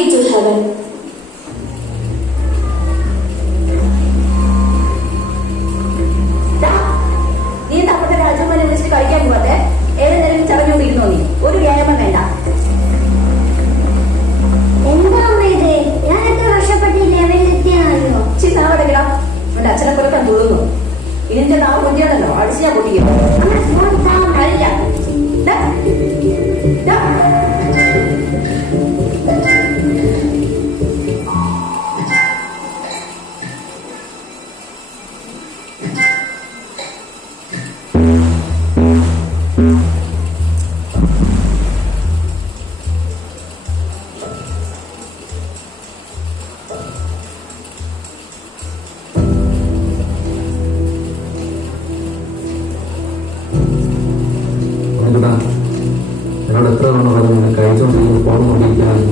pray to heaven. നീ തപ്പത്തെ രാജകുമാരനെ വിളിച്ചിട്ട് കഴിക്കാൻ പോവാത്തെ ഏത് നേരം ചവഞ്ഞോണ്ടിരുന്നോ നീ ഒരു വ്യായാമം വേണ്ട. എന്താ ഇത്? ഞാൻ എത്ര വർഷപ്പെട്ട് ലെവലിലെത്തിയാണല്ലോ. നാവടക്കണം അവന്റെ അച്ഛനെ പുറത്താൻ തോന്നുന്നു. ഇതിന്റെ നാവ് പൊട്ടിയാണല്ലോ അടിച്ച് ഞാൻ പൊട്ടിക്കും. എന്നോട് എത്ര തവണ പറഞ്ഞു കഴിച്ചോണ്ടിരിക്കുന്നത് ഫോൺ നോക്കിയിരിക്കാനാണ്.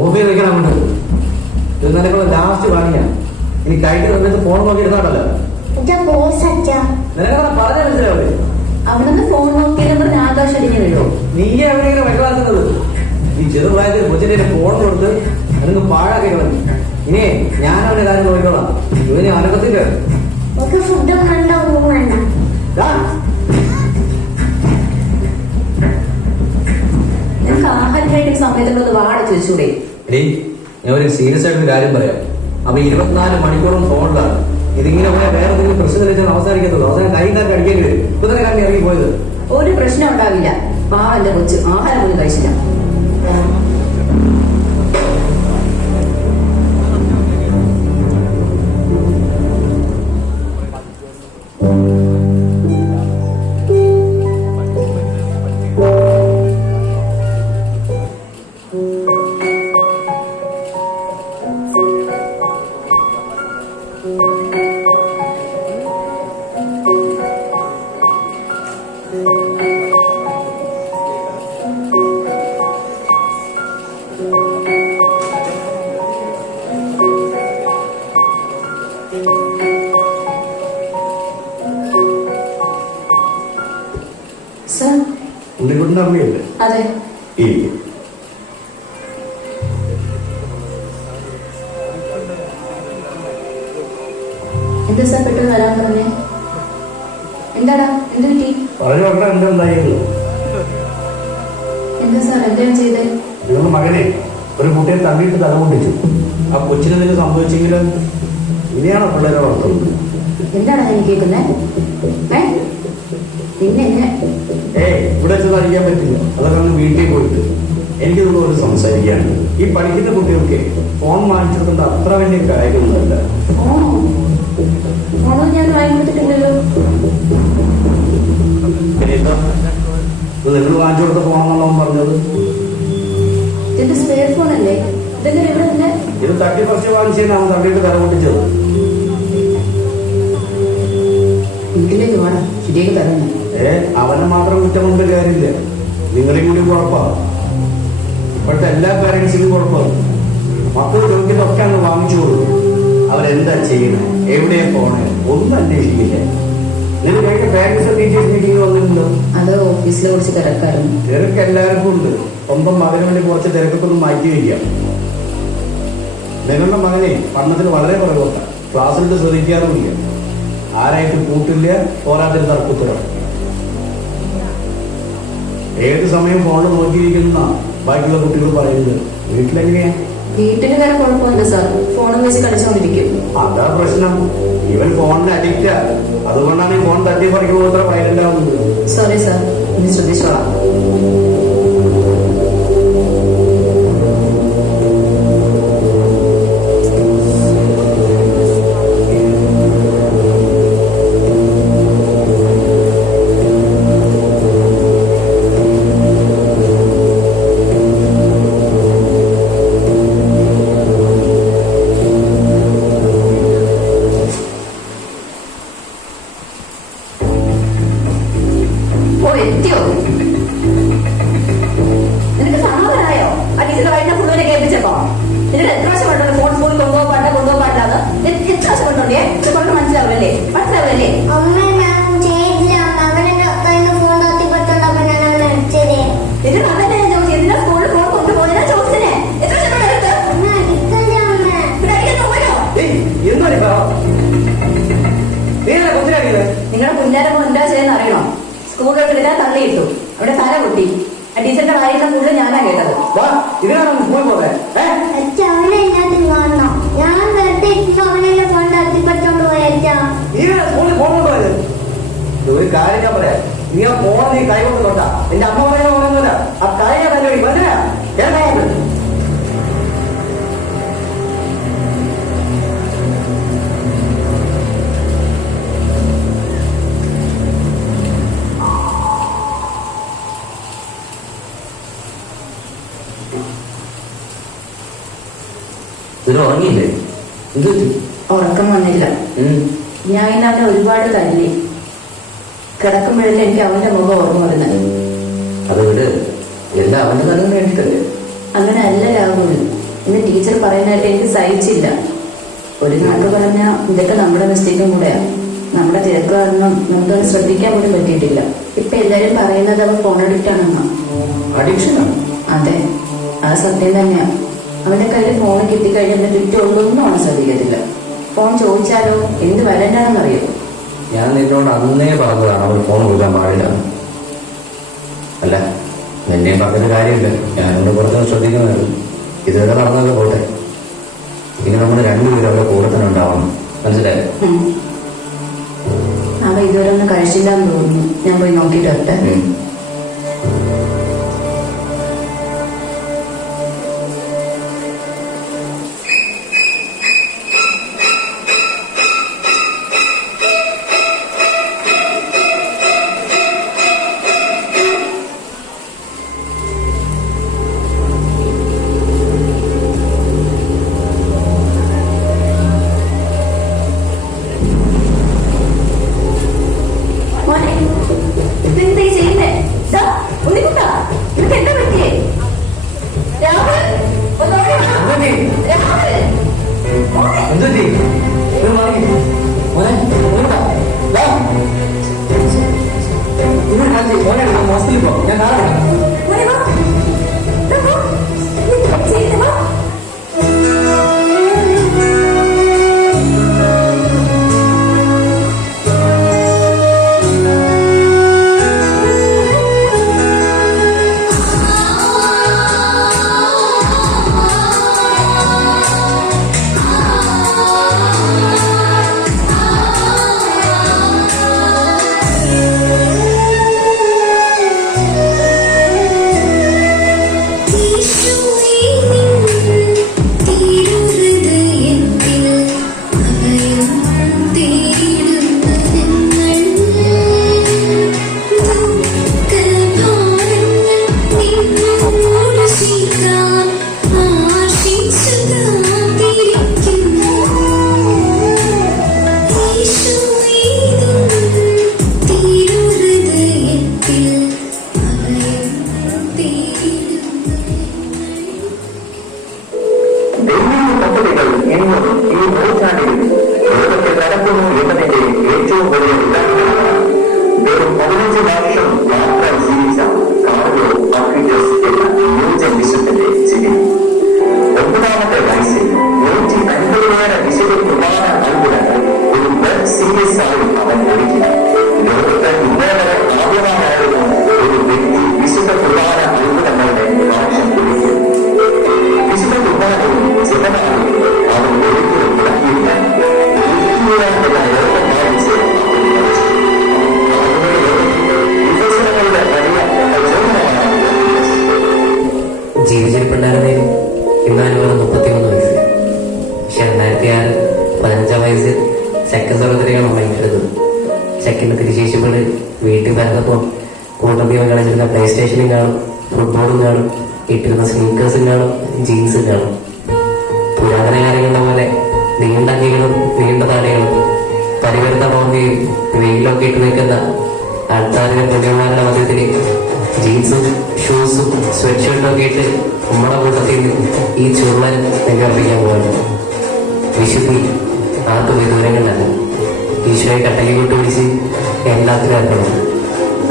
ഓഫീസ് വെക്കണം അങ്ങോട്ട്. ഇത് നിനക്കുള്ള ലാസ്റ്റ് പണിയാ. ഇനി കഴിക്കുന്ന സമയത്ത് ഫോൺ നോക്കി ഇരുന്നാണല്ലോ. നിനക്കവിടെ പറഞ്ഞാൽ മനസ്സിലാവേ. അവിടുന്ന് ഫോൺ നോക്കിയാലും പറഞ്ഞ ആകാശം അടിഞ്ഞു വീഴോ. നീ എവിടെയെങ്കിലും വെക്കളാക്കുന്നത് ഈ ചെറുപ്രായത്തിൽ കൊച്ചിന്റെ ഫോൺ കൊടുത്ത് അതിന് പാഴാക്കി കളഞ്ഞു. ഇനി ഞാൻ അവന്റെ കാര്യം നോക്കിക്കോളാം. ഇവന് അനക്കത്തില്ല. ഫുഡ് വേണ്ട, ഒന്നും വേണ്ട. നിനക്ക് ആഹാരം കഴിക്കുന്ന സമയത്തുള്ളത് വാടച്ച് വെച്ചൂടെ? ഞാൻ ഒരു സീരിയസ് ആയിട്ടൊരു കാര്യം പറയാം. അപ്പൊ 24 മണിക്കൂറും ഫോണിലാണ്. ഇതിങ്ങനെ വേറെ എന്തെങ്കിലും പ്രശ്നം വെച്ചാൽ അവസാനിക്കത്തുള്ളൂ. അവസാനം കൈ കാര്യം അടിക്കേണ്ടി വരും. കുതിരെ കാര്യം ഇറങ്ങി പോയത് ഒരു പ്രശ്നം ഉണ്ടാവില്ല. പാവന്റെ കൊച്ച് ആഹാരം പോലും കഴിച്ചില്ല. ഉണ്ണിക്കുട്ടൻ്റെ അമ്മയല്ലേ? അതെ. എന്താ സാർ പെട്ടെന്ന് വരാൻ പറഞ്ഞേ? എന്താടാ, എന്ത് പറ്റി? പറഞ്ഞു പറഞ്ഞ എന്തായിരുന്നു? എന്താ സാർ എന്താണ് ചെയ്തത്? നിങ്ങളുടെ മകനെ ഒരു കുട്ടിയെ തള്ളിയിട്ട് തലകൊണ്ടിച്ചു. ആ കൊച്ചിനെ എന്തെങ്കിലും സംഭവിച്ചെങ്കിലും ഇനിയാണോ പിള്ളേരെ വളർത്തുന്നത്? എന്താണ് എനിക്ക് കേൾക്കുന്നത്? പിന്നെ ഇവിടെ വെച്ച് അറിയാൻ പറ്റില്ല. അതൊക്കെ വീട്ടിൽ പോയിട്ട് എനിക്കിതൊന്നും ഒരു സംസാരിക്കാനുണ്ട്. ഈ പഠിക്കുന്ന കുട്ടികൾക്ക് ഫോൺ വാങ്ങിച്ചെടുക്കേണ്ട അത്ര വലിയ കാര്യമൊന്നുമല്ല. ഞാൻ വാങ്ങിക്കൊടുത്തിട്ടില്ലല്ലോ. നിങ്ങൾ വാങ്ങിച്ചു കൊടുത്ത ഫോണെന്നാണോ പറഞ്ഞത്? ഇത് സ്പെയർ ഫോൺ അല്ലേ? ഇത് തട്ടി ഫസ്റ്റ് വാങ്ങിച്ചാൽ അവൻ തള്ളിയിട്ട് തല പൊട്ടിച്ചത്. വീട്ടിലേക്ക് വേണം ശരിയാക്കി തരണം. അവനെ മാത്രം കുറ്റം കൊണ്ട് കാര്യമില്ല, നിങ്ങളെയും കൂടി കുഴപ്പമാണ്. ഇപ്പോഴത്തെ എല്ലാ പാരന്റ്സിനും കുഴപ്പമാണ്. മക്കൾ ചോദിക്കുന്നതൊക്കെ അങ്ങ് വാങ്ങിച്ചു കൊടുക്കും. അവരെന്താ ചെയ്യണേ, എവിടെയാ പോണേ ഒന്നും അന്വേഷിക്കില്ല. നിങ്ങൾ കഴിഞ്ഞ പാരന്റ്സ് ടീച്ചേഴ്സ് മീറ്റിംഗ് വന്നിട്ടുണ്ടോ? അത് ഓഫീസിലെ കുറച്ച് തിരക്കായിരുന്നു. തിരക്ക് എല്ലാവർക്കും ഉണ്ട്. സ്വന്തം മകന് വേണ്ടി കുറച്ച് തിരക്കൊക്കെ ഒന്ന് മാറ്റി വയ്ക്കാം. നിങ്ങളുടെ മകനെ പഠനത്തിന് വളരെ പുറകോട്ടാണ്. ക്ലാസ്സിലിട്ട് ശ്രദ്ധിക്കാറുമില്ല. ആരായിട്ട് കൂട്ടില്ല, പോരാത്തിന് തർക്കത്തിലാണ്. ഏത് സമയം ഫോണിൽ നോക്കിയിരിക്കുന്ന ബാക്കിയുള്ള കുട്ടികൾ പറയുന്നത്. വീട്ടിലെങ്ങനെയാ? വീട്ടില് വേറെ കുഴപ്പമില്ല സാർ, ഫോണും വെച്ച് കളിച്ചോണ്ടിരിക്കും. അതാ പ്രശ്നം. ഇവൻ ഫോണിന് അഡിക്റ്റാ. അതുകൊണ്ടാണ് ഈ ഫോൺ തട്ടി പറിക്കുമ്പോൾ ഇത്ര വയലന്റ് ആവുന്നത്. സോറി സാർ, ഇനി ശ്രദ്ധിച്ചോളാം. വാ, ഇതിനാണ് പോയി പോകാൻ. അച്ഛ അവനെ എല്ലാത്തിനും കാണണം. ഞാൻ വെറുതെ ഇരിക്കുമ്പോ അവനെല്ലാം ഫോൺ തട്ടിപ്പറ്റോണ്ട് പോയ അച്ഛാ. നീനാണ് സ്കൂളിൽ പോകേണ്ടത്. ഒരു കാര്യം ഞാൻ പറയാം, നീ ആ ഫോൺ നീ കൈ കൊണ്ട് തൊട്ടാ എന്റെ അമ്മ പറയുന്ന പറയുന്നില്ല, ആ കാര്യം തന്നെ മനസ്സിലാ കേട്ടോ. ഉറങ്ങിയില്ലേ? എന്ത് ഉറക്കം വന്നില്ല. ഞാൻ ഇന്ന് അവനെ ഒരുപാട് തല്ലി. കിടക്കുമ്പോഴല്ലേ എനിക്ക് അവന്റെ മുഖം ഓർമ്മ വരുന്നത്. അത് വിട്, എല്ലാം അവന്റെ തന്നെ വേണ്ടിട്ടല്ലേ. അങ്ങനെ അല്ല രാഹുൽ, ഇന്ന് ടീച്ചർ പറയുന്നതായിട്ട് എനിക്ക് സഹിച്ചില്ല. ഒരു കണക്ക് പറഞ്ഞ ഇതൊക്കെ നമ്മുടെ മിസ്റ്റേക്കും കൂടെയാ. നമ്മുടെ തിരക്ക് കാരണം നമുക്കത് ശ്രദ്ധിക്കാൻ പോലും പറ്റിയിട്ടില്ല. ഇപ്പൊ എല്ലാരും പറയുന്നത് അവൻ ഫോൺ അഡിക്റ്റ് ആണെന്നാ. അഡിക്ഷനോ? അതെ, അത് സത്യം തന്നെയാ. അവന്റെ കയ്യിൽ ഫോൺ കിട്ടിക്കഴിഞ്ഞാൽ ചുറ്റുള്ളൊന്നും അവൻ ശ്രദ്ധിക്കത്തില്ല. ഫോൺ ചോദിച്ചാലോ എന്ത് വരണ്ടാണെന്നറിയോ? ഞാൻ നിന്നോട് അന്നേ പറഞ്ഞതാണ് അവൻ ഫോൺ കൊടുക്കാൻ പാടില്ല. അല്ല, നിന്നെയും പറഞ്ഞൊരു കാര്യമില്ല, ഞാനോട് പുറത്ത് ശ്രദ്ധിക്കുന്നത്. ഇതുവരെ നടന്നത് പോട്ടെ, ഇനി നമ്മൾ രണ്ടുപേരും അവരുടെ കൂടെ തന്നെ ഉണ്ടാവണം. മനസ്സിലായോ? അവ ഇതുവരെ ഒന്നും കഴിച്ചില്ലാന്ന് തോന്നുന്നു. ഞാൻ പോയി നോക്കിയിട്ട് വരട്ടെ. ഞാൻ നാളെ ജീവിച്ചിരിപ്പുണ്ടായിരുന്നേ ഇന്നാലും 33 വയസ്സ്. പക്ഷെ 2006 15 വയസ്സ് ചെക്കൻ സഹോദരിയാണ് ഭയങ്കരത്. ചെക്കൻ്റെ തിരിശേഷിപ്പെട്ട് വീട്ടിൽ വരുന്നപ്പോൾ കൂട്ടത്തിൽ കളിച്ചിരുന്ന പ്ലേ സ്റ്റേഷനും കാണും, ഫുട്ബോളും കാണും, ഇട്ടിരുന്ന സ്നീക്കേഴ്സും കാണും, ജീൻസും കാണും. പുരാതന കാര്യങ്ങളുടെ പോലെ നീണ്ട കൈകളും നീണ്ട താടികളും പരിവരുത്ത പോവുകയും വെയിലൊക്കെ ഇട്ട് നിൽക്കുന്ന ആൾക്കാരുടെ പുണ്യന്മാരുടെ മധ്യത്തിൽ ജീൻസും ഷൂസും സ്വെറ്റ് ഷർട്ടും ഒക്കെ ഇട്ട് നമ്മുടെ കൂട്ടത്തിൽ ഈ ചുരുളൻ നികർപ്പിക്കാൻ പോകുന്നു. വിശുദ്ധി ആർക്കും വിദൂരങ്ങളിലല്ല, ഈശോയെ കട്ടയ്ക്ക് കൂട്ടി പിടിച്ച് എല്ലാത്തിനും ഏർപ്പെടണം.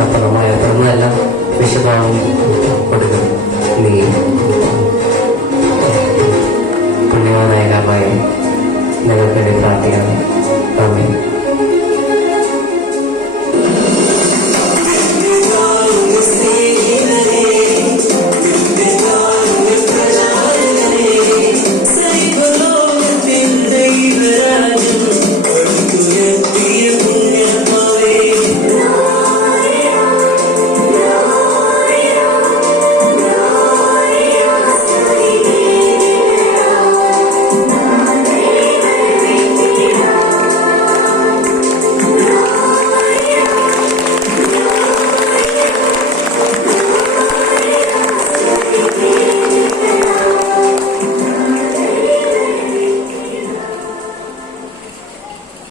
അപ്പൊ നമ്മൾ ഏർപ്പെടുന്നതെല്ലാം വിശുദ്ധമാവും കൊടുക്കുന്നു.